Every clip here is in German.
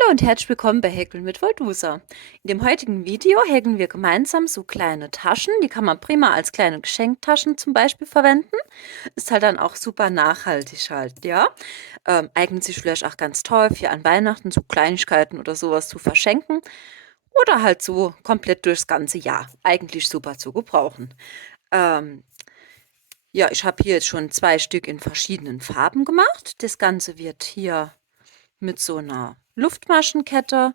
Hallo und herzlich willkommen bei Häkeln mit Voldusa. In dem heutigen Video häkeln wir gemeinsam so kleine Taschen. Die kann man prima als kleine Geschenktaschen zum Beispiel verwenden. Ist halt dann auch super nachhaltig halt, ja. Eignet sich vielleicht auch ganz toll für an Weihnachten so Kleinigkeiten oder sowas zu verschenken. Oder halt so komplett durchs ganze Jahr. Eigentlich super zu gebrauchen. Ähm, ja, ich habe hier jetzt schon 2 Stück in verschiedenen Farben gemacht. Das Ganze wird hier mit so einer Luftmaschenkette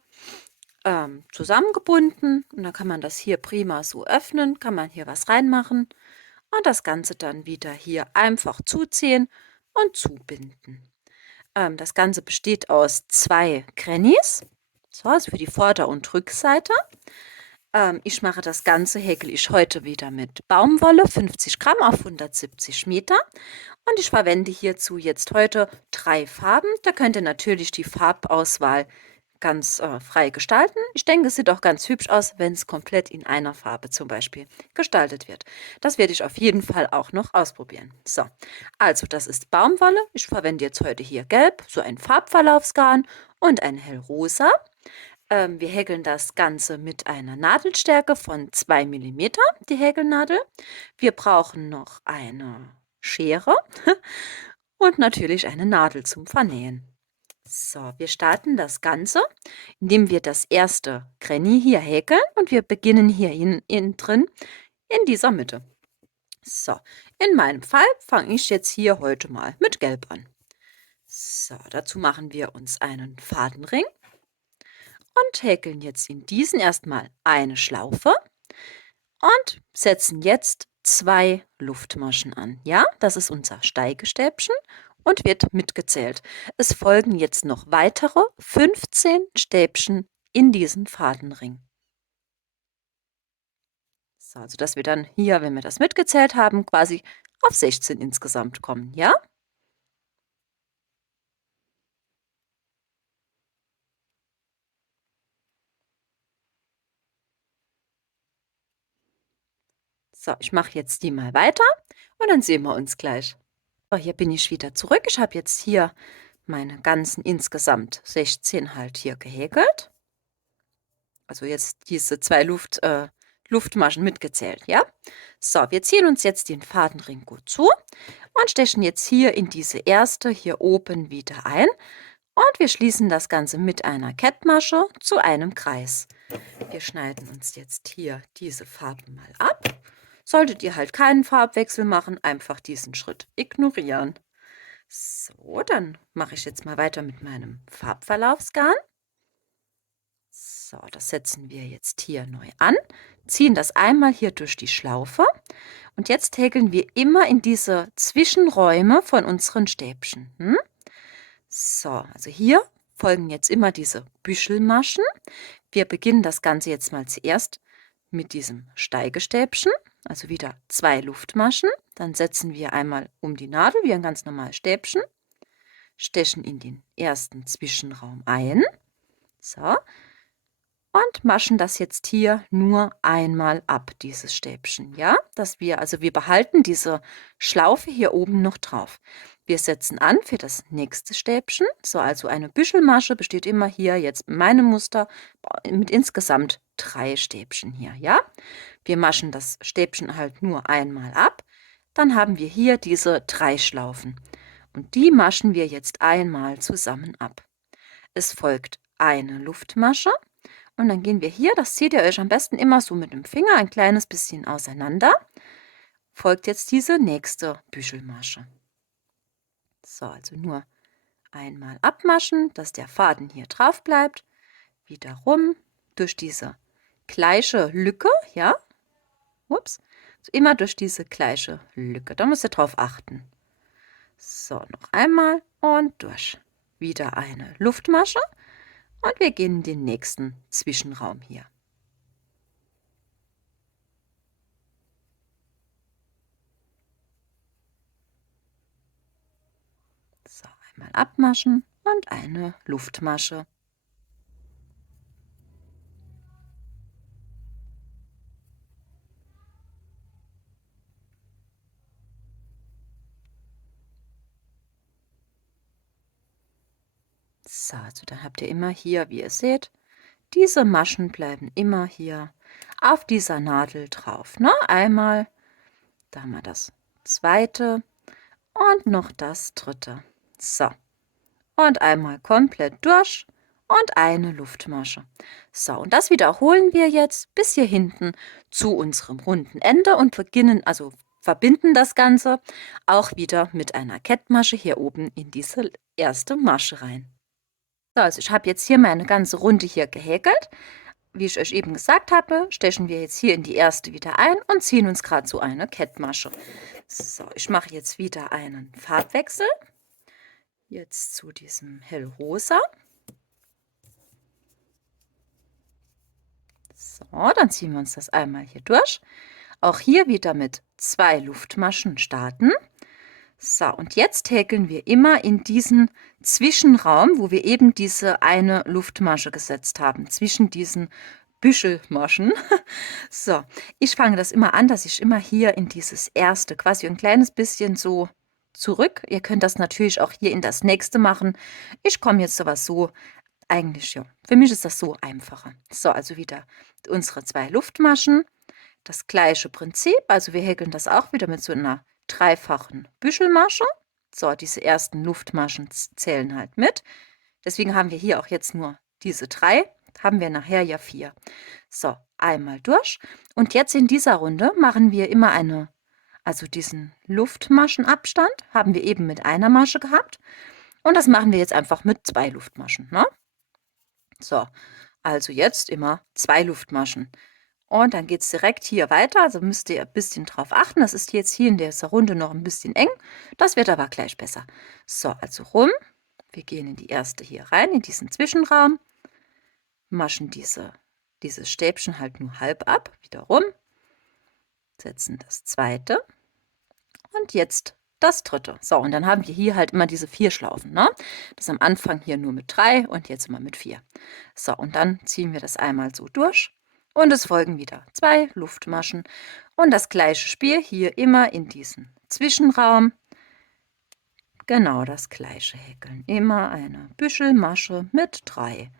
zusammengebunden und dann kann man das hier prima so öffnen, kann man hier was reinmachen und das Ganze dann wieder hier einfach zuziehen und zubinden. Das Ganze besteht aus 2 Grannies, so, also für die Vorder- und Rückseite. Ich mache das Ganze, häkel ich heute wieder mit Baumwolle, 50 Gramm auf 170 Meter. Und ich verwende hierzu jetzt heute 3 Farben. Da könnt ihr natürlich die Farbauswahl ganz frei gestalten. Ich denke, es sieht auch ganz hübsch aus, wenn es komplett in einer Farbe zum Beispiel gestaltet wird. Das werde ich auf jeden Fall auch noch ausprobieren. So, also das ist Baumwolle. Ich verwende jetzt heute hier Gelb, so ein Farbverlaufsgarn und ein hellrosa. Wir häkeln das Ganze mit einer Nadelstärke von 2 Millimeter, die Häkelnadel. Wir brauchen noch eine Schere und natürlich eine Nadel zum Vernähen. So, wir starten das Ganze, indem wir das erste Granny hier häkeln und wir beginnen hier innen drin in dieser Mitte. So, in meinem Fall fange ich jetzt hier heute mal mit Gelb an. So, dazu machen wir uns einen Fadenring und häkeln jetzt in diesen erstmal eine Schlaufe und setzen jetzt 2 Luftmaschen an. Ja, das ist unser Steigestäbchen und wird mitgezählt. Es folgen jetzt noch weitere 15 Stäbchen in diesen Fadenring. So, also dass wir dann hier, wenn wir das mitgezählt haben, quasi auf 16 insgesamt kommen, ja? So, ich mache jetzt die mal weiter und dann sehen wir uns gleich. So, hier bin ich wieder zurück. Ich habe jetzt hier meine ganzen insgesamt 16 halt hier gehäkelt. Also jetzt diese 2 Luftmaschen mitgezählt, ja? So, wir ziehen uns jetzt den Fadenring gut zu und stechen jetzt hier in diese erste hier oben wieder ein. Und wir schließen das Ganze mit einer Kettmasche zu einem Kreis. Wir schneiden uns jetzt hier diese Farbe mal ab. Solltet ihr halt keinen Farbwechsel machen, einfach diesen Schritt ignorieren. So, dann mache ich jetzt mal weiter mit meinem Farbverlaufsgarn. So, das setzen wir jetzt hier neu an, ziehen das einmal hier durch die Schlaufe und jetzt häkeln wir immer in diese Zwischenräume von unseren Stäbchen. So, also hier folgen jetzt immer diese Büschelmaschen. Wir beginnen das Ganze jetzt mal zuerst mit diesem Steigestäbchen, also wieder 2 Luftmaschen. Dann setzen wir einmal um die Nadel wie ein ganz normales Stäbchen, stechen in den ersten Zwischenraum ein. So, und maschen das jetzt hier nur einmal ab, dieses Stäbchen, ja? Also wir behalten diese Schlaufe hier oben noch drauf. Wir setzen an für das nächste Stäbchen. So, also eine Büschelmasche besteht immer hier jetzt in meinem Muster mit insgesamt 3 Stäbchen hier, ja? Wir maschen das Stäbchen halt nur einmal ab. Dann haben wir hier diese 3 Schlaufen. Und die maschen wir jetzt einmal zusammen ab. Es folgt eine Luftmasche. Und dann gehen wir hier, das zieht ihr euch am besten immer so mit dem Finger ein kleines bisschen auseinander. Folgt jetzt diese nächste Büschelmasche. So, also nur einmal abmaschen, dass der Faden hier drauf bleibt. Wieder rum durch diese gleiche Lücke, ja? Ups. So, immer durch diese gleiche Lücke. Da müsst ihr drauf achten. So, noch einmal und durch. Wieder eine Luftmasche und wir gehen in den nächsten Zwischenraum hier. So, einmal abmaschen und eine Luftmasche. So, also dann habt ihr immer hier, wie ihr seht, diese Maschen bleiben immer hier auf dieser Nadel drauf. Ne? Einmal, da haben wir das zweite und noch das dritte. So, und einmal komplett durch und eine Luftmasche. So, und das wiederholen wir jetzt bis hier hinten zu unserem runden Ende und beginnen, also verbinden das Ganze auch wieder mit einer Kettmasche hier oben in diese erste Masche rein. So, also ich habe jetzt hier meine ganze Runde hier gehäkelt. Wie ich euch eben gesagt habe, stechen wir jetzt hier in die erste wieder ein und ziehen uns gerade so eine Kettmasche. So, ich mache jetzt wieder einen Farbwechsel. Jetzt zu diesem hellrosa. So, dann ziehen wir uns das einmal hier durch. Auch hier wieder mit 2 Luftmaschen starten. So, und jetzt häkeln wir immer in diesen Zwischenraum, wo wir eben diese eine Luftmasche gesetzt haben, zwischen diesen Büschelmaschen. So, ich fange das immer an, dass ich immer hier in dieses erste quasi ein kleines bisschen so zurück. Ihr könnt das natürlich auch hier in das nächste machen. Ich komme jetzt sowas so, eigentlich ja, für mich ist das so einfacher. So, also wieder unsere 2 Luftmaschen. Das gleiche Prinzip, also wir häkeln das auch wieder mit so einer dreifachen Büschelmasche. So, diese ersten Luftmaschen zählen halt mit. Deswegen haben wir hier auch jetzt nur diese 3, haben wir nachher ja 4. So, einmal durch. Und jetzt in dieser Runde machen wir immer also diesen Luftmaschenabstand haben wir eben mit einer Masche gehabt. Und das machen wir jetzt einfach mit 2 Luftmaschen. Ne? So, also jetzt immer 2 Luftmaschen. Und dann geht es direkt hier weiter. Also müsst ihr ein bisschen drauf achten. Das ist jetzt hier in dieser Runde noch ein bisschen eng. Das wird aber gleich besser. So, also rum. Wir gehen in die erste hier rein, in diesen Zwischenraum. Maschen dieses Stäbchen halt nur halb ab. Wieder rum. Setzen das zweite. Und jetzt das dritte. So, und dann haben wir hier halt immer diese 4 Schlaufen. Ne? Das ist am Anfang hier nur mit 3 und jetzt immer mit 4. So, und dann ziehen wir das einmal so durch. Und es folgen wieder 2 Luftmaschen und das gleiche Spiel hier immer in diesen Zwischenraum. Genau das gleiche häkeln. Immer eine Büschelmasche mit 3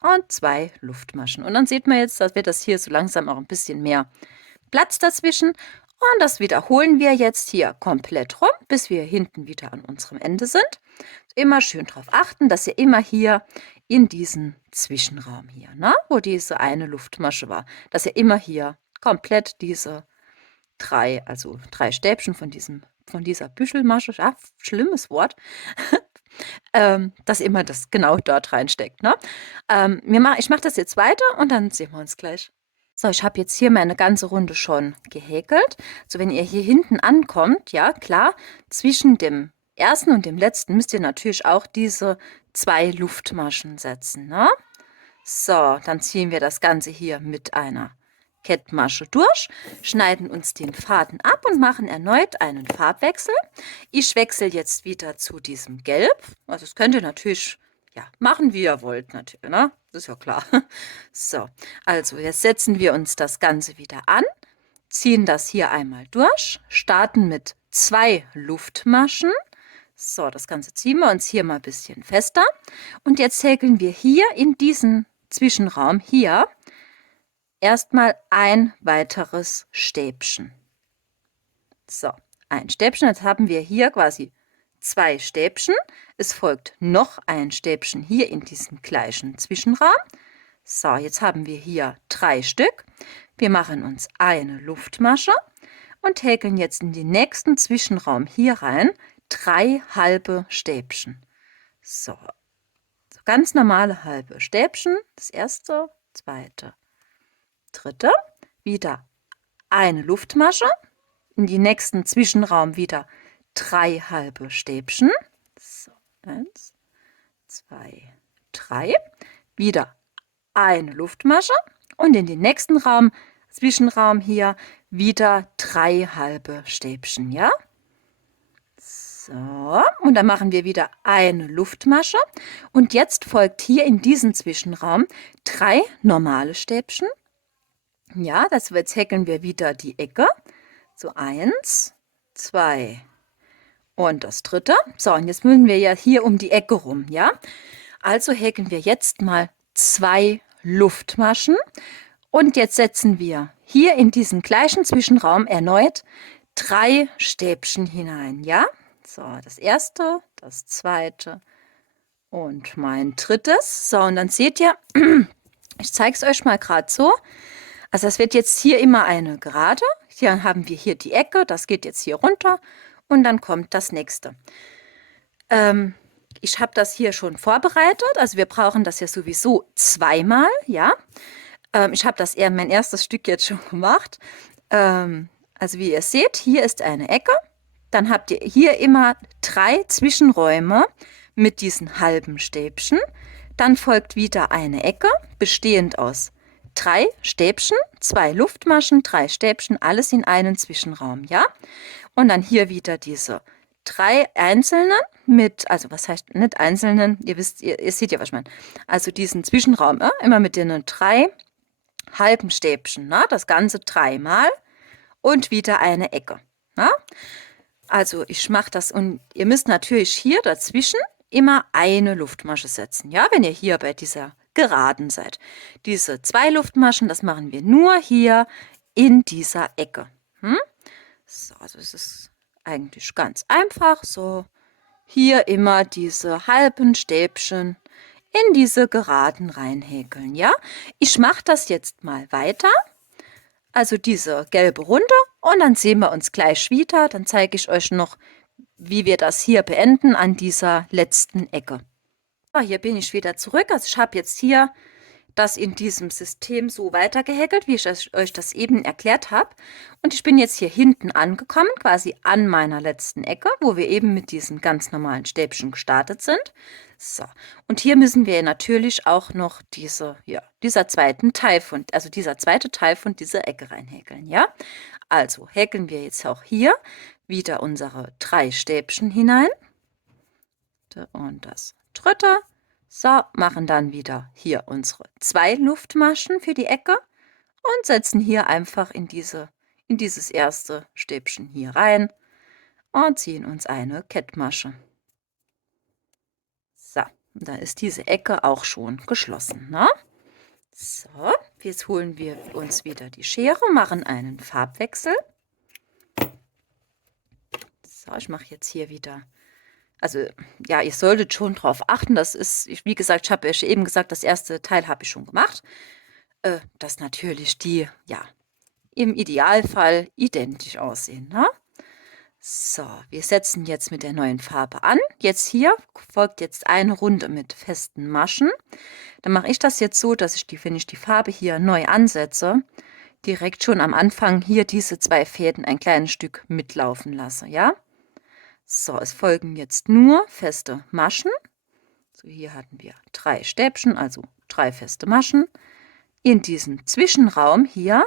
und 2 Luftmaschen. Und dann sieht man jetzt, dass wir das hier so langsam auch ein bisschen mehr Platz dazwischen. Und das wiederholen wir jetzt hier komplett rum, bis wir hinten wieder an unserem Ende sind. Immer schön darauf achten, dass ihr immer hier in diesen Zwischenraum hier, ne, wo diese eine Luftmasche war, dass ihr immer hier komplett diese 3, also 3 Stäbchen von dieser Büschelmasche, schlimmes Wort, dass ihr immer das genau dort reinsteckt. Ne? Ich mache das jetzt weiter und dann sehen wir uns gleich. So, ich habe jetzt hier meine ganze Runde schon gehäkelt. So, wenn ihr hier hinten ankommt, ja klar, zwischen dem ersten und dem letzten müsst ihr natürlich auch diese 2 Luftmaschen setzen. Ne? So, dann ziehen wir das Ganze hier mit einer Kettmasche durch, schneiden uns den Faden ab und machen erneut einen Farbwechsel. Ich wechsle jetzt wieder zu diesem Gelb. Also das könnt ihr natürlich ja, machen, wie ihr wollt, natürlich, ne? Das ist ja klar. So, also jetzt setzen wir uns das Ganze wieder an, ziehen das hier einmal durch, starten mit 2 Luftmaschen. So, das Ganze ziehen wir uns hier mal ein bisschen fester. Und jetzt häkeln wir hier in diesen Zwischenraum hier erstmal ein weiteres Stäbchen. So, ein Stäbchen, jetzt haben wir hier quasi 2 Stäbchen. Es folgt noch ein Stäbchen hier in diesem gleichen Zwischenraum. So, jetzt haben wir hier 3 Stück. Wir machen uns eine Luftmasche und häkeln jetzt in den nächsten Zwischenraum hier rein 3 halbe Stäbchen. So, ganz normale halbe Stäbchen. Das erste, zweite, dritte. Wieder eine Luftmasche. In den nächsten Zwischenraum wieder 3 halbe Stäbchen. So, 1, 2, 3. Wieder eine Luftmasche und in den nächsten Zwischenraum hier wieder 3 halbe Stäbchen, ja? So, und dann machen wir wieder eine Luftmasche und jetzt folgt hier in diesem Zwischenraum 3 normale Stäbchen. Ja, jetzt häkeln wir wieder die Ecke. So 1, 2 und das dritte. So, und jetzt müssen wir ja hier um die Ecke rum, ja? Also häkeln wir jetzt mal 2 Luftmaschen und jetzt setzen wir hier in diesen gleichen Zwischenraum erneut 3 Stäbchen hinein, ja? So, das erste, das zweite und mein drittes. So, und dann seht ihr, ich zeige es euch mal gerade so. Also es wird jetzt hier immer eine Gerade. Hier haben wir hier die Ecke, das geht jetzt hier runter und dann kommt das nächste. Ich habe das hier schon vorbereitet, also wir brauchen das ja sowieso zweimal, ja. Ich habe mein erstes Stück jetzt schon gemacht. Also wie ihr seht, hier ist eine Ecke. Dann habt ihr hier immer 3 Zwischenräume mit diesen halben Stäbchen. Dann folgt wieder eine Ecke, bestehend aus 3 Stäbchen, 2 Luftmaschen, 3 Stäbchen, alles in einen Zwischenraum, ja? Und dann hier wieder diese 3 einzelnen mit, also was heißt nicht einzelnen, ihr wisst, ihr seht ja, was ich meine. Also diesen Zwischenraum, immer mit den 3 halben Stäbchen, ne? Das Ganze 3-mal und wieder eine Ecke. Ne? Also ich mache das und ihr müsst natürlich hier dazwischen immer eine Luftmasche setzen, ja, wenn ihr hier bei dieser Geraden seid. Diese 2 Luftmaschen, das machen wir nur hier in dieser Ecke. So, also es ist eigentlich ganz einfach. So, hier immer diese halben Stäbchen in diese Geraden reinhäkeln, ja? Ich mache das jetzt mal weiter. Also diese gelbe Runde und dann sehen wir uns gleich wieder. Dann zeige ich euch noch, wie wir das hier beenden an dieser letzten Ecke. So, hier bin ich wieder zurück. Also ich habe jetzt hier das in diesem System so weitergehäkelt, wie ich euch das eben erklärt habe. Und ich bin jetzt hier hinten angekommen, quasi an meiner letzten Ecke, wo wir eben mit diesen ganz normalen Stäbchen gestartet sind. So, und hier müssen wir natürlich auch noch dieser zweite Teil von dieser Ecke reinhäkeln, ja? Also häkeln wir jetzt auch hier wieder unsere 3 Stäbchen hinein. Und das dritte. So, machen dann wieder hier unsere 2 Luftmaschen für die Ecke und setzen hier einfach in dieses erste Stäbchen hier rein und ziehen uns eine Kettmasche. So, und dann ist diese Ecke auch schon geschlossen, ne? So, jetzt holen wir uns wieder die Schere, machen einen Farbwechsel. So, ich mache jetzt hier wieder. Also, ja, ihr solltet schon drauf achten. Das ist, wie gesagt, ich habe ja eben gesagt, das erste Teil habe ich schon gemacht. Dass natürlich die, ja, im Idealfall identisch aussehen, ne? So, wir setzen jetzt mit der neuen Farbe an. Jetzt hier folgt jetzt eine Runde mit festen Maschen. Dann mache ich das jetzt so, dass wenn ich die Farbe hier neu ansetze, direkt schon am Anfang hier diese 2 Fäden ein kleines Stück mitlaufen lasse, ja? So, es folgen jetzt nur feste Maschen. So, hier hatten wir 3 Stäbchen, also 3 feste Maschen. In diesen Zwischenraum hier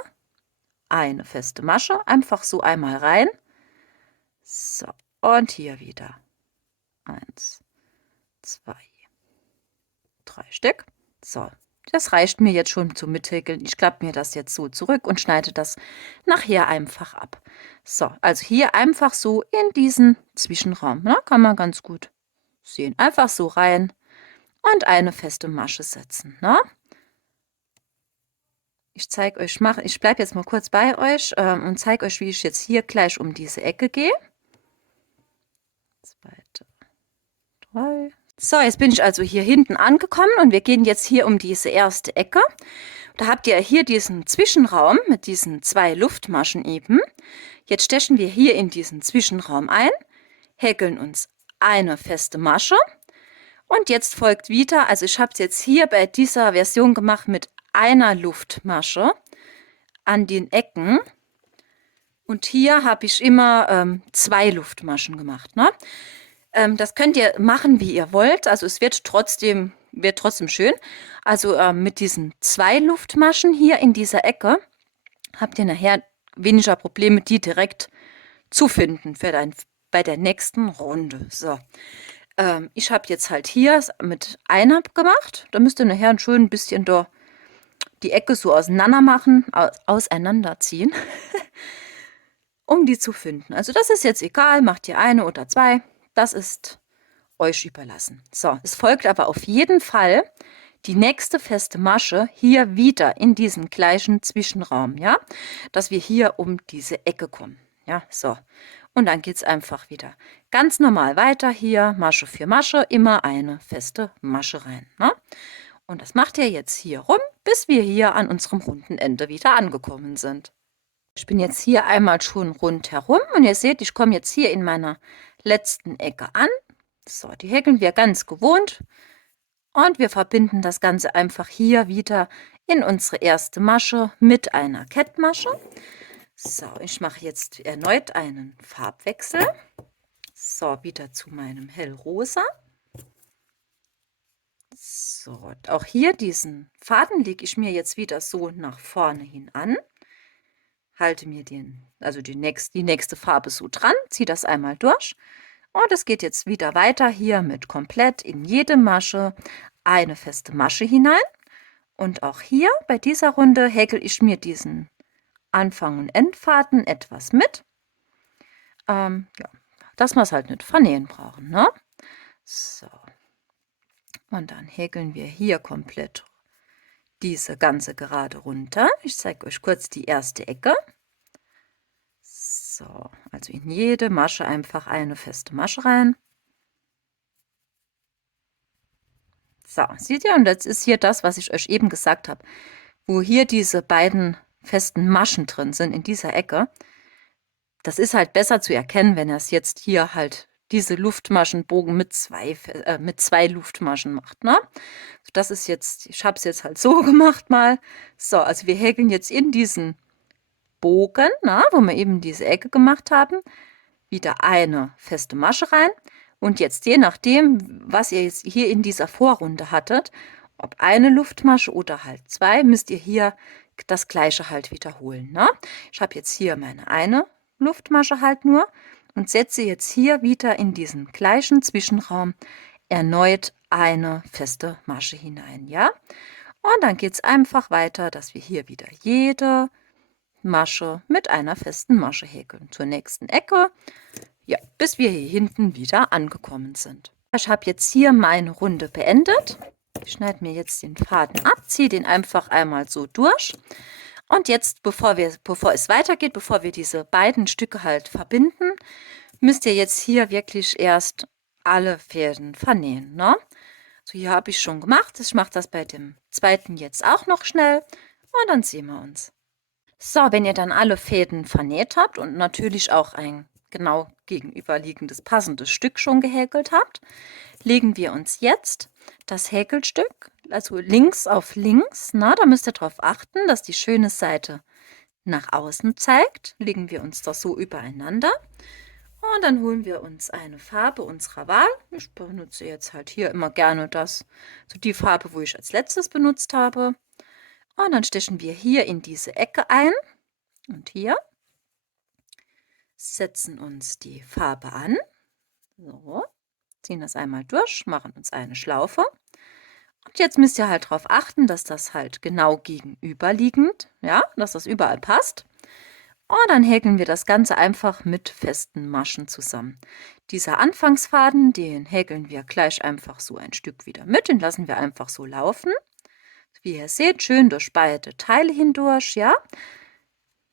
eine feste Masche, einfach so einmal rein. So, und hier wieder 1, 2, 3 Stück. So, das reicht mir jetzt schon zum Mithäkeln. Ich klappe mir das jetzt so zurück und schneide das nachher einfach ab. So, also hier einfach so in diesen Zwischenraum. Ne? Kann man ganz gut sehen. Einfach so rein und eine feste Masche setzen. Ne? Ich zeige euch, ich bleibe jetzt mal kurz bei euch und zeige euch, wie ich jetzt hier gleich um diese Ecke gehe. 2, 3. So, jetzt bin ich also hier hinten angekommen und wir gehen jetzt hier um diese erste Ecke. Da habt ihr hier diesen Zwischenraum mit diesen 2 Luftmaschen eben. Jetzt stechen wir hier in diesen Zwischenraum ein, häkeln uns eine feste Masche und jetzt folgt wieder, also ich habe es jetzt hier bei dieser Version gemacht mit einer Luftmasche an den Ecken und hier habe ich immer 2 Luftmaschen gemacht, ne? Das könnt ihr machen, wie ihr wollt. Also es wird trotzdem schön. Also mit diesen 2 Luftmaschen hier in dieser Ecke habt ihr nachher weniger Probleme, die direkt zu finden bei der nächsten Runde. So, ich habe jetzt halt hier mit einer gemacht. Da müsst ihr nachher schon ein bisschen die Ecke so auseinanderziehen, um die zu finden. Also das ist jetzt egal, macht ihr eine oder 2. Das ist euch überlassen. So, es folgt aber auf jeden Fall die nächste feste Masche hier wieder in diesen gleichen Zwischenraum, ja, dass wir hier um diese Ecke kommen. Ja, so. Und dann geht es einfach wieder ganz normal weiter hier, Masche für Masche, immer eine feste Masche rein. Ne? Und das macht ihr jetzt hier rum, bis wir hier an unserem runden Ende wieder angekommen sind. Ich bin jetzt hier einmal schon rundherum und ihr seht, ich komme jetzt hier in meiner letzten Ecke an. So, die häkeln wir ganz gewohnt und wir verbinden das Ganze einfach hier wieder in unsere erste Masche mit einer Kettmasche. So, ich mache jetzt erneut einen Farbwechsel. So, wieder zu meinem hellrosa. So, auch hier diesen Faden lege ich mir jetzt wieder so nach vorne hin an. Halte mir die nächste Farbe so dran, ziehe das einmal durch. Und es geht jetzt wieder weiter hier mit komplett in jede Masche eine feste Masche hinein. Und auch hier bei dieser Runde häkel ich mir diesen Anfang- und Endfaden etwas mit. Ja, dass wir es halt nicht vernähen brauchen. Ne? So. Und dann häkeln wir hier komplett diese ganze Gerade runter. Ich zeige euch kurz die erste Ecke. So, also in jede Masche einfach eine feste Masche rein. So, seht ihr? Und jetzt ist hier das, was ich euch eben gesagt habe, wo hier diese beiden festen Maschen drin sind in dieser Ecke. Das ist halt besser zu erkennen, wenn er es jetzt hier halt diese Luftmaschenbogen mit zwei Luftmaschen macht. Ne? Das ist jetzt, ich habe es jetzt halt so gemacht mal. So, also wir häkeln jetzt in diesen Bogen, wo wir eben diese Ecke gemacht haben, wieder eine feste Masche rein. Und jetzt je nachdem, was ihr jetzt hier in dieser Vorrunde hattet, ob eine Luftmasche oder halt zwei, müsst ihr hier das gleiche halt wiederholen. Ne? Ich habe jetzt hier meine eine Luftmasche halt nur und setze jetzt hier wieder in diesen gleichen Zwischenraum erneut eine feste Masche hinein. Ja? Und dann geht es einfach weiter, dass wir hier wieder jede Masche mit einer festen Masche häkeln. Zur nächsten Ecke, ja, bis wir hier hinten wieder angekommen sind. Ich habe jetzt hier meine Runde beendet. Ich schneide mir jetzt den Faden ab, ziehe den einfach einmal so durch. Und jetzt, bevor es weitergeht, bevor wir diese beiden Stücke halt verbinden, müsst ihr jetzt hier wirklich erst alle Fäden vernähen. Ne? So, hier habe ich schon gemacht. Ich mache das bei dem zweiten jetzt auch noch schnell. Und dann sehen wir uns. So, wenn ihr dann alle Fäden vernäht habt und natürlich auch ein genau gegenüberliegendes passendes Stück schon gehäkelt habt, legen wir uns jetzt das Häkelstück, also links auf links, da müsst ihr darauf achten, dass die schöne Seite nach außen zeigt, legen wir uns das so übereinander und dann holen wir uns eine Farbe unserer Wahl. Ich benutze jetzt halt hier immer gerne so die Farbe, wo ich als letztes benutzt habe. Und dann stechen wir hier in diese Ecke ein und hier setzen uns die Farbe an. So, ziehen das einmal durch, machen uns eine Schlaufe. Und jetzt müsst ihr halt darauf achten, dass das halt genau gegenüberliegend, ja, dass das überall passt. Und dann häkeln wir das Ganze einfach mit festen Maschen zusammen. Dieser Anfangsfaden, den häkeln wir gleich einfach so ein Stück wieder mit, den lassen wir einfach so laufen. Wie ihr seht, schön durch beide Teile hindurch, ja.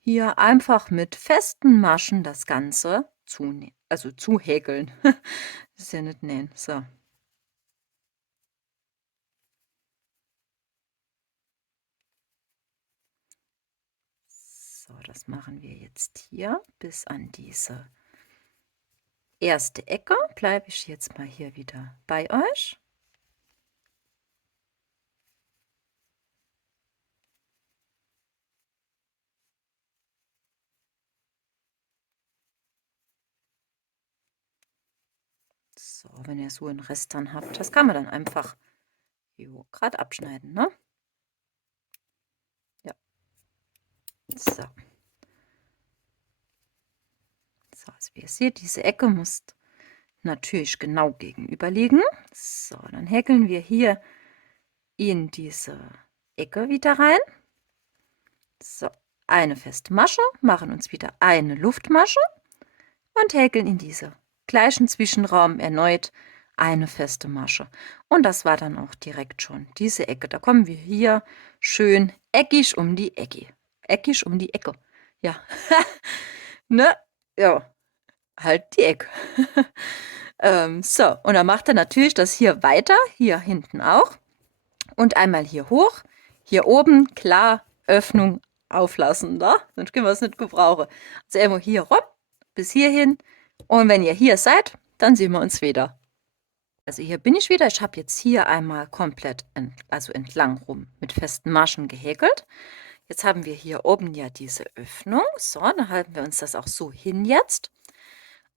Hier einfach mit festen Maschen das Ganze zuhäkeln. Das ist ja nicht nähen. So. So, das machen wir jetzt hier bis an diese erste Ecke. Bleibe ich jetzt mal hier wieder bei euch. So, wenn ihr so einen Rest dann habt, das kann man dann einfach gerade abschneiden, ne? Ja. So. So, also wie ihr seht, diese Ecke muss natürlich genau gegenüber liegen. So, dann häkeln wir hier in diese Ecke wieder rein. So, eine feste Masche, machen uns wieder eine Luftmasche und häkeln in diese gleichen Zwischenraum erneut eine feste Masche. Und das war dann auch direkt schon diese Ecke. Da kommen wir hier schön eckig um die Ecke. Eckig um die Ecke. Ja. Ne? Ja, halt die Ecke. So, und dann macht er natürlich das hier weiter, hier hinten auch. Und einmal hier hoch, hier oben, klar, Öffnung auflassen, da, sonst können wir es nicht gebrauchen. Also immer hier rum, bis hierhin. Und wenn ihr hier seid, dann sehen wir uns wieder. Also hier bin ich wieder. Ich habe jetzt hier einmal komplett, also entlang rum mit festen Maschen gehäkelt. Jetzt haben wir hier oben ja diese Öffnung. So, dann halten wir uns das auch so hin jetzt.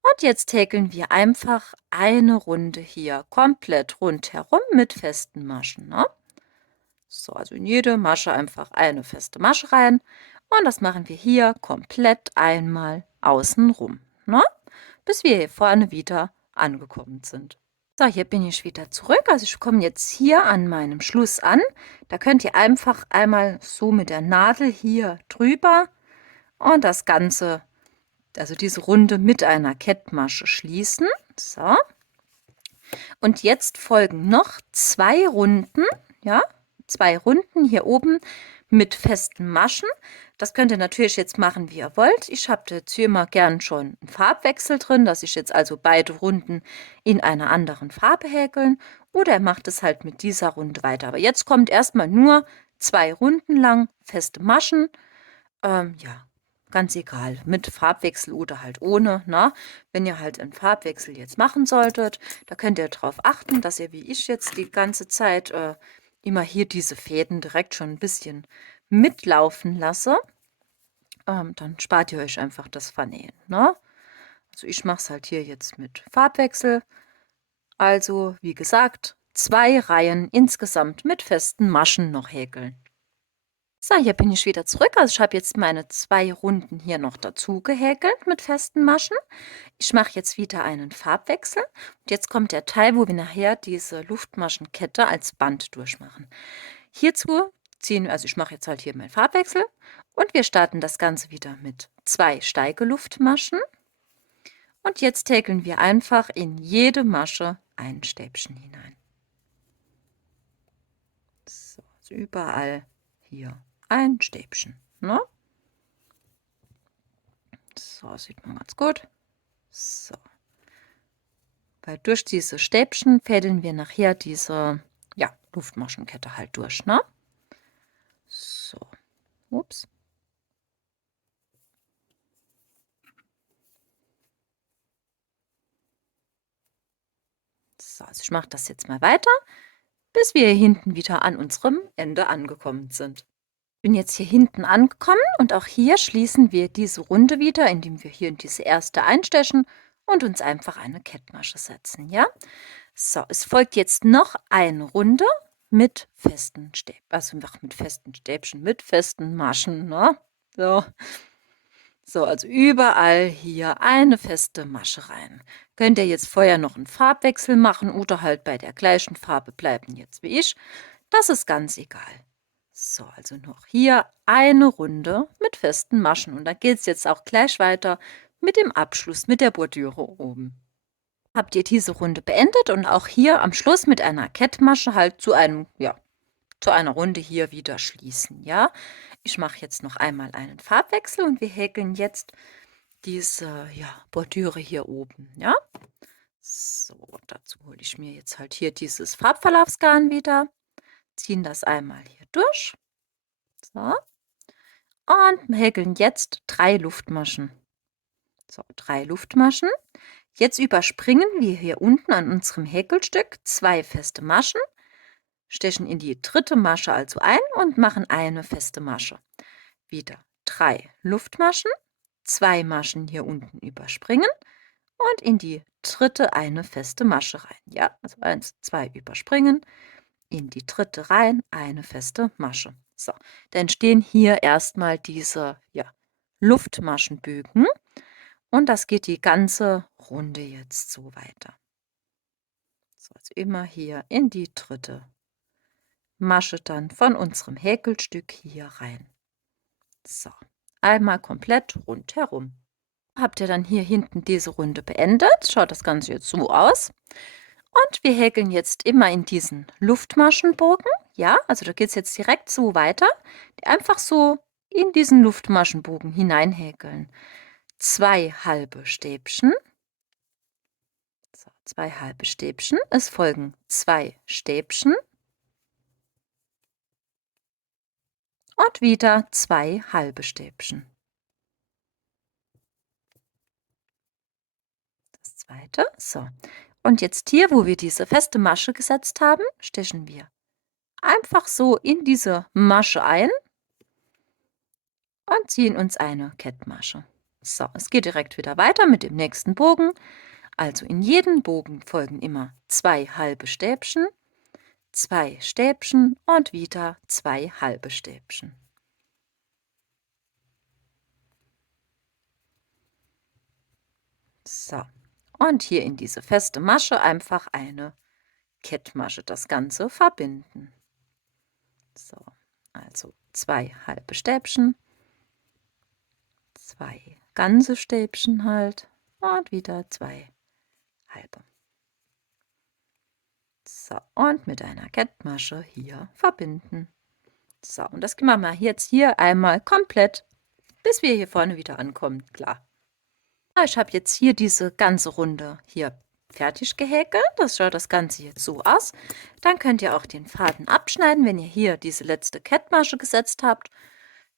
Und jetzt häkeln wir einfach eine Runde hier komplett rundherum mit festen Maschen. Ne? So, also in jede Masche einfach eine feste Masche rein. Und das machen wir hier komplett einmal außen rum. Ne? Bis wir hier vorne wieder angekommen sind. So, hier bin ich wieder zurück. Also ich komme jetzt hier an meinem Schluss an. Da könnt ihr einfach einmal so mit der Nadel hier drüber und das Ganze, also diese Runde mit einer Kettmasche schließen. So. Und jetzt folgen noch 2 Runden, ja, 2 Runden hier oben mit festen Maschen. Das könnt ihr natürlich jetzt machen, wie ihr wollt. Ich habe jetzt hier immer gern schon einen Farbwechsel drin, dass ich jetzt also beide Runden in einer anderen Farbe häkeln. Oder ihr macht es halt mit dieser Runde weiter. Aber jetzt kommt erstmal nur 2 Runden lang feste Maschen. Ja, ganz egal, mit Farbwechsel oder halt ohne. Na? Wenn ihr halt einen Farbwechsel jetzt machen solltet, da könnt ihr darauf achten, dass ihr wie ich jetzt die ganze Zeit immer hier diese Fäden direkt schon ein bisschen mitlaufen lasse. Dann spart ihr euch einfach das Vernähen. Ne? Also ich mache es halt hier jetzt mit Farbwechsel. Also wie gesagt, 2 Reihen insgesamt mit festen Maschen noch häkeln. So, hier bin ich wieder zurück. Also ich habe jetzt meine 2 Runden hier noch dazu gehäkelt mit festen Maschen. Ich mache jetzt wieder einen Farbwechsel. Und jetzt kommt der Teil, wo wir nachher diese Luftmaschenkette als Band durchmachen. Hierzu ziehen, also ich mache jetzt halt hier meinen Farbwechsel und wir starten das Ganze wieder mit 2 Steigeluftmaschen. Und jetzt häkeln wir einfach in jede Masche ein Stäbchen hinein. So, also überall hier ein Stäbchen. Ne? So, sieht man ganz gut. So. Weil durch diese Stäbchen fädeln wir nachher diese, ja, Luftmaschenkette halt durch, ne? So. Ups. So, also ich mache das jetzt mal weiter, bis wir hier hinten wieder an unserem Ende angekommen sind. Ich bin jetzt hier hinten angekommen und auch hier schließen wir diese Runde wieder, indem wir hier in diese erste einstechen und uns einfach eine Kettmasche setzen, ja? So, es folgt jetzt noch eine Runde mit festen Stäbchen, also mit festen Stäbchen, mit festen Maschen, ne? So. So, also überall hier eine feste Masche rein. Könnt ihr jetzt vorher noch einen Farbwechsel machen oder halt bei der gleichen Farbe bleiben jetzt wie ich. Das ist ganz egal. So, also noch hier eine Runde mit festen Maschen. Und dann geht es jetzt auch gleich weiter mit dem Abschluss, mit der Bordüre oben. Habt ihr diese Runde beendet und auch hier am Schluss mit einer Kettmasche halt zu einem, ja, zu einer Runde hier wieder schließen, ja. Ich mache jetzt noch einmal einen Farbwechsel und wir häkeln jetzt diese, ja, Bordüre hier oben, ja. So, dazu hole ich mir jetzt halt hier dieses Farbverlaufsgarn wieder, ziehen das einmal hier durch, so, und häkeln jetzt 3 Luftmaschen. So, 3 Luftmaschen. Jetzt überspringen wir hier unten an unserem Häkelstück 2 feste Maschen, stechen in die 3. Masche also ein und machen eine feste Masche. Wieder 3 Luftmaschen, 2 Maschen hier unten überspringen und in die 3. eine feste Masche rein. Ja, also 1, 2 überspringen, in die 3. rein, eine feste Masche. So, dann entstehen hier erstmal diese, ja, Luftmaschenbögen und das geht die ganze Runde jetzt so weiter. So, also immer hier in die 3. Masche dann von unserem Häkelstück hier rein. So, einmal komplett rundherum. Habt ihr dann hier hinten diese Runde beendet, schaut das Ganze jetzt so aus. Und wir häkeln jetzt immer in diesen Luftmaschenbogen. Ja, also da geht es jetzt direkt so weiter. Einfach so in diesen Luftmaschenbogen hineinhäkeln. 2 halbe Stäbchen. So, 2 halbe Stäbchen. Es folgen 2 Stäbchen. Und wieder 2 halbe Stäbchen. Das zweite. So. Und jetzt hier, wo wir diese feste Masche gesetzt haben, stechen wir einfach so in diese Masche ein und ziehen uns eine Kettmasche. So, es geht direkt wieder weiter mit dem nächsten Bogen. Also in jeden Bogen folgen immer 2 halbe Stäbchen, 2 Stäbchen und wieder 2 halbe Stäbchen. So, und hier in diese feste Masche einfach eine Kettmasche das Ganze verbinden. So, also 2 halbe Stäbchen, 2 ganze Stäbchen halt und wieder 2 halbe. So, und mit einer Kettmasche hier verbinden. So, und das machen wir jetzt hier einmal komplett, bis wir hier vorne wieder ankommen, klar. Ich habe jetzt hier diese ganze Runde hier fertig gehäkelt. Das schaut das Ganze jetzt so aus. Dann könnt ihr auch den Faden abschneiden, wenn ihr hier diese letzte Kettmasche gesetzt habt.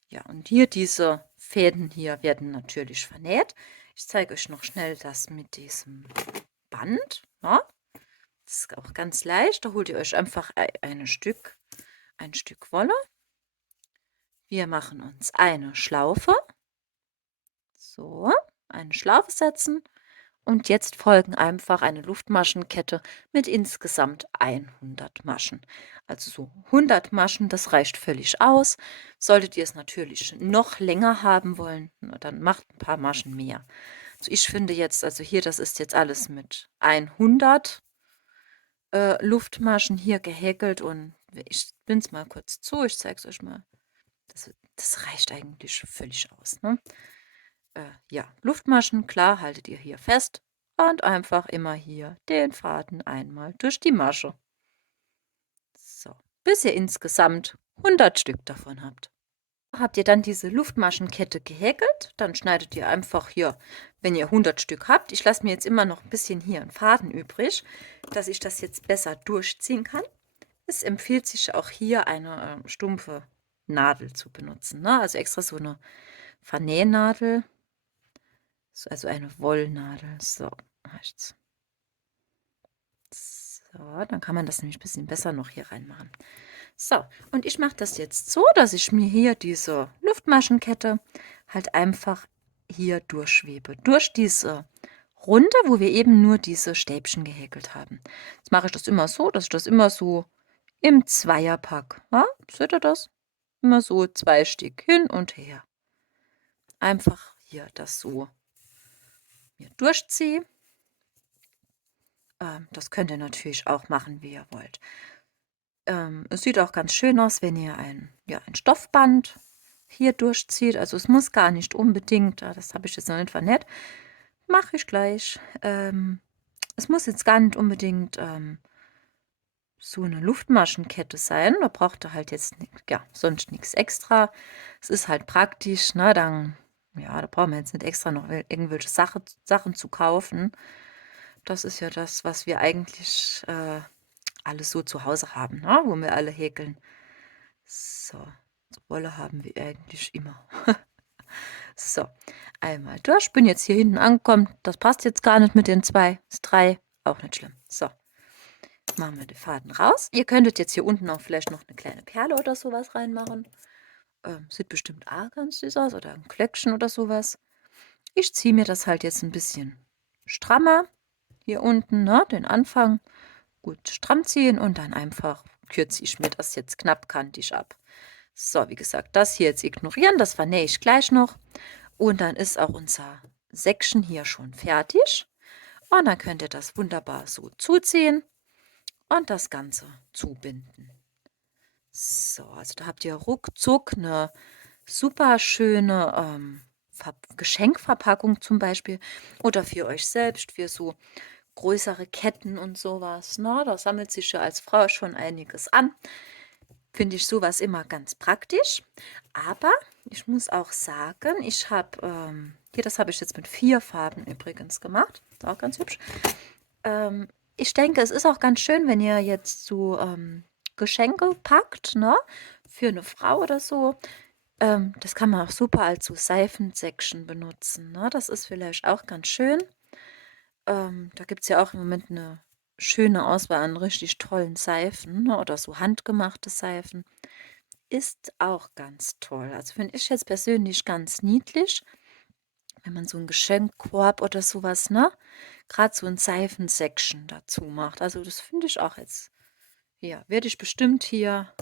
Ja, und hier diese Fäden hier werden natürlich vernäht. Ich zeige euch noch schnell das mit diesem Band. Ja, das ist auch ganz leicht. Da holt ihr euch einfach ein Stück Wolle. Wir machen uns eine Schlaufe. So, eine Schlaufe setzen. Und jetzt folgen einfach eine Luftmaschenkette mit insgesamt 100 Maschen. Also so 100 Maschen, das reicht völlig aus. Solltet ihr es natürlich noch länger haben wollen, na, dann macht ein paar Maschen mehr. Also ich finde jetzt, also hier, das ist jetzt alles mit 100 Luftmaschen hier gehäkelt und ich bin es mal kurz zu, ich zeige es euch mal. Das reicht eigentlich völlig aus. Ne? Ja, Luftmaschen, klar, haltet ihr hier fest und einfach immer hier den Faden einmal durch die Masche. So, bis ihr insgesamt 100 Stück davon habt. Habt ihr dann diese Luftmaschenkette gehäkelt, dann schneidet ihr einfach hier, wenn ihr 100 Stück habt, ich lasse mir jetzt immer noch ein bisschen hier einen Faden übrig, dass ich das jetzt besser durchziehen kann. Es empfiehlt sich auch hier eine stumpfe Nadel zu benutzen, ne? Also extra so eine Vernähnadel. Also eine Wollnadel. So, reicht's. So, dann kann man das nämlich ein bisschen besser noch hier reinmachen. So, und ich mache das jetzt so, dass ich mir hier diese Luftmaschenkette halt einfach hier durchschwebe. Durch diese Runde, wo wir eben nur diese Stäbchen gehäkelt haben. Jetzt mache ich das immer so, dass ich das immer so im Zweierpack. Ja? Seht ihr das? Immer so 2 Stück hin und her. Einfach hier das so mir durchziehe. Das könnt ihr natürlich auch machen, wie ihr wollt. Es sieht auch ganz schön aus, wenn ihr ein Stoffband hier durchzieht. Also es muss gar nicht unbedingt, das habe ich jetzt noch nicht vernäht, mache ich gleich. Es muss jetzt gar nicht unbedingt so eine Luftmaschenkette sein. Da braucht ihr halt jetzt sonst nichts extra. Es ist halt praktisch, ne? Dann, ja, da brauchen wir jetzt nicht extra noch irgendwelche Sachen zu kaufen. Das ist ja das, was wir eigentlich alles so zu Hause haben, ne? Wo wir alle häkeln. So, Wolle haben wir eigentlich immer. So, einmal durch. Bin jetzt hier hinten angekommen. Das passt jetzt gar nicht mit den 2. Ist 3. Auch nicht schlimm. So, machen wir den Faden raus. Ihr könntet jetzt hier unten auch vielleicht noch eine kleine Perle oder sowas reinmachen. Sieht bestimmt auch ganz süß aus. Oder ein Glöckchen oder sowas. Ich ziehe mir das halt jetzt ein bisschen strammer. Hier unten, ne, den Anfang gut stramm ziehen und dann einfach kürze ich mir das jetzt knappkantig ab. So, wie gesagt, das hier jetzt ignorieren, das vernähe ich gleich noch. Und dann ist auch unser Säckchen hier schon fertig. Und dann könnt ihr das wunderbar so zuziehen und das Ganze zubinden. So, also da habt ihr ruckzuck eine super schöne Geschenkverpackung zum Beispiel oder für euch selbst, für so größere Ketten und sowas, ne? Da sammelt sich ja als Frau schon einiges an. Finde ich sowas immer ganz praktisch. Aber ich muss auch sagen, ich habe, hier, das habe ich jetzt mit 4 Farben übrigens gemacht. Ist auch ganz hübsch. Ich denke, es ist auch ganz schön, wenn ihr jetzt so Geschenke packt, ne? Für eine Frau oder so. Das kann man auch super als so Seifensäckchen benutzen, ne? Das ist vielleicht auch ganz schön. Da gibt es ja auch im Moment eine schöne Auswahl an richtig tollen Seifen, ne? Oder so handgemachte Seifen. Ist auch ganz toll. Also finde ich jetzt persönlich ganz niedlich, wenn man so einen Geschenkkorb oder sowas, ne? Gerade so ein Seifensäckchen dazu macht. Also das finde ich auch jetzt, ja, werde ich bestimmt hier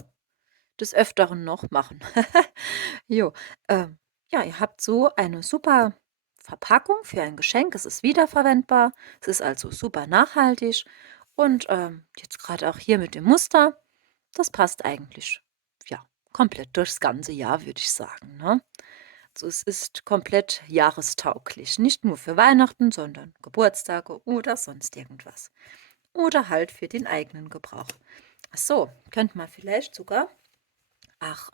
des Öfteren noch machen. Jo, ja, ihr habt so eine super Verpackung für ein Geschenk. Es ist wiederverwendbar. Es ist also super nachhaltig. Und jetzt gerade auch hier mit dem Muster, das passt eigentlich, ja, komplett durchs ganze Jahr, würde ich sagen, ne? Also es ist komplett jahrestauglich. Nicht nur für Weihnachten, sondern Geburtstage oder sonst irgendwas. Oder halt für den eigenen Gebrauch. Ach so, könnte man vielleicht sogar, ach,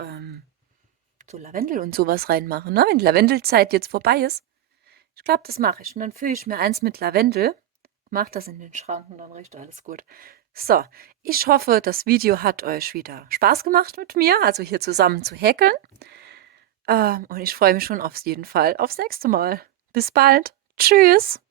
so Lavendel und sowas reinmachen, ne? Wenn die Lavendelzeit jetzt vorbei ist. Ich glaube, das mache ich. Und dann fülle ich mir eins mit Lavendel, mache das in den Schrank und dann riecht alles gut. So, ich hoffe, das Video hat euch wieder Spaß gemacht mit mir, also hier zusammen zu häkeln. Und ich freue mich schon auf jeden Fall aufs nächste Mal. Bis bald. Tschüss.